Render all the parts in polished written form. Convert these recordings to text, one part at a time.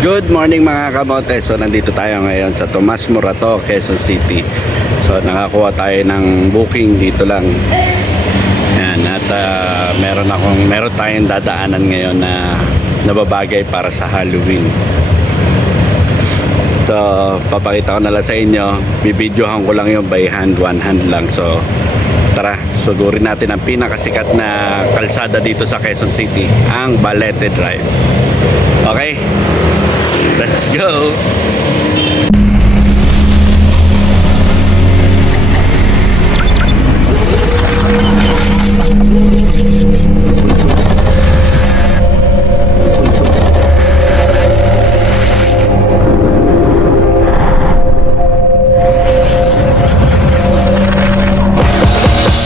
Good morning mga kamote. So nandito tayo ngayon sa Tomas Morato, Quezon City. So nakakuha tayo ng booking dito lang. Yan, at meron tayong dadaanan ngayon na nababagay para sa Halloween. So papakita ko na lang sa inyo. Bibidyohan ko lang yung by hand, one hand lang. So tara, sugurin natin ang pinakasikat na kalsada dito sa Quezon City, ang Balete Drive. Okay? Let's go!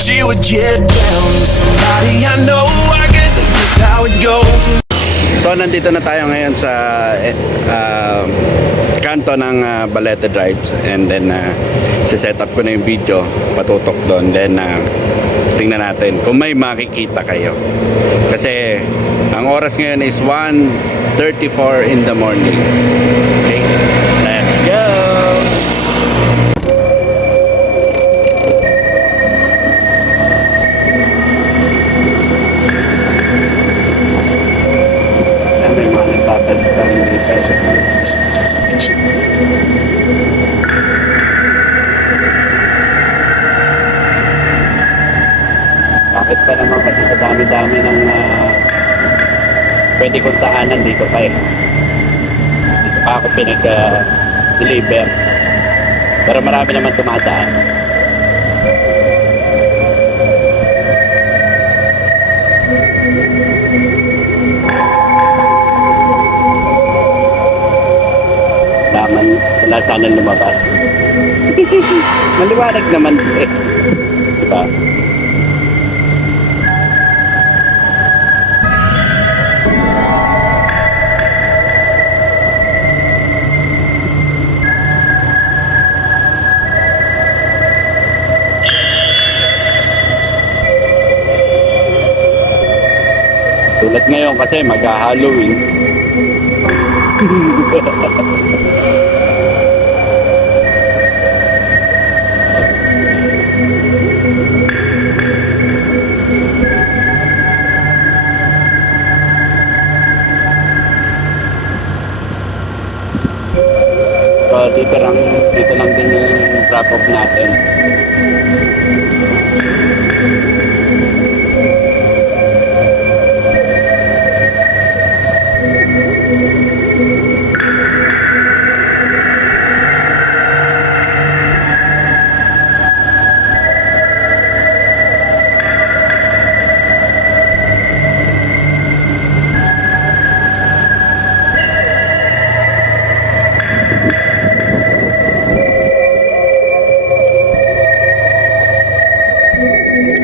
She would get down with somebody I know. I guess that's just how it goes. So nandito na tayo ngayon sa kanto ng Balete Drive, and then set up ko na yung video, patutok doon, then tingnan natin kung may makikita kayo, kasi ang oras ngayon is 1:34 in the morning. Okay, let's go! Destination. Bakit pa naman, kasi sa dami-dami ng pwede kong tahanan dito pa eh. Dito pa ako pinag-deliver. Pero marami naman tumadaan. Wala sana lumabas. Maliwanag naman eh. Diba? Tulad ngayon kasi mag-Halloween. So dito lang din yung drop off natin.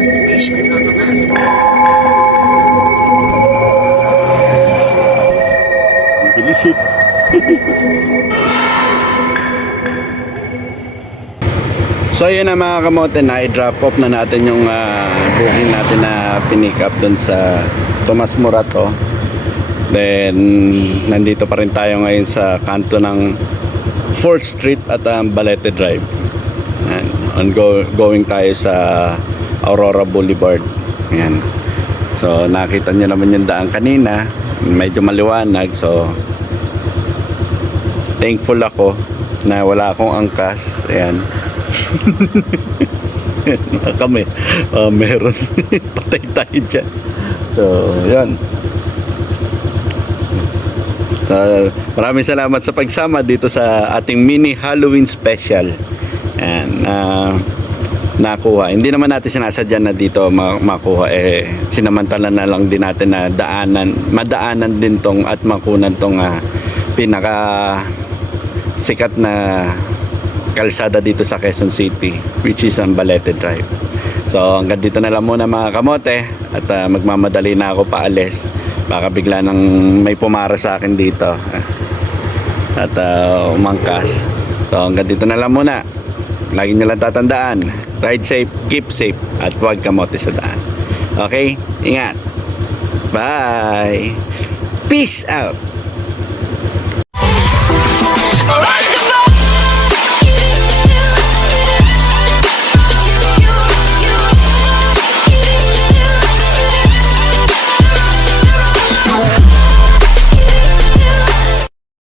Destination is on the left. Bilis eh. So yun na mga kamote, na i-drop off na natin yung booking natin na pinick up dun sa Tomas Morato. Then nandito pa rin tayo ngayon sa kanto ng 4th Street at Balete Drive. And going tayo sa Aurora Boulevard. Ayan. So nakita nyo naman yung daan kanina, medyo maliwanag. So thankful ako na wala akong angkas. Ayan. Kami meron. Patay tayo dyan. So yan. So, maraming salamat sa pagsama dito sa ating mini Halloween special. And nakuha. Hindi naman natin sinasadya na dito makuha, sinamantala na lang din natin na madaanan din tong at makunan tong pinaka sikat na kalsada dito sa Quezon City, which is ang Balete Drive. So hanggang dito na lang muna mga kamote, at magmamadali na ako paalis, baka bigla nang may pumara sa akin dito at umangkas. So hanggang dito na lang muna. Lagi nyo lang tatandaan, ride safe, keep safe, at huwag kamote sa daan. Okay? Ingat. Bye. Peace out.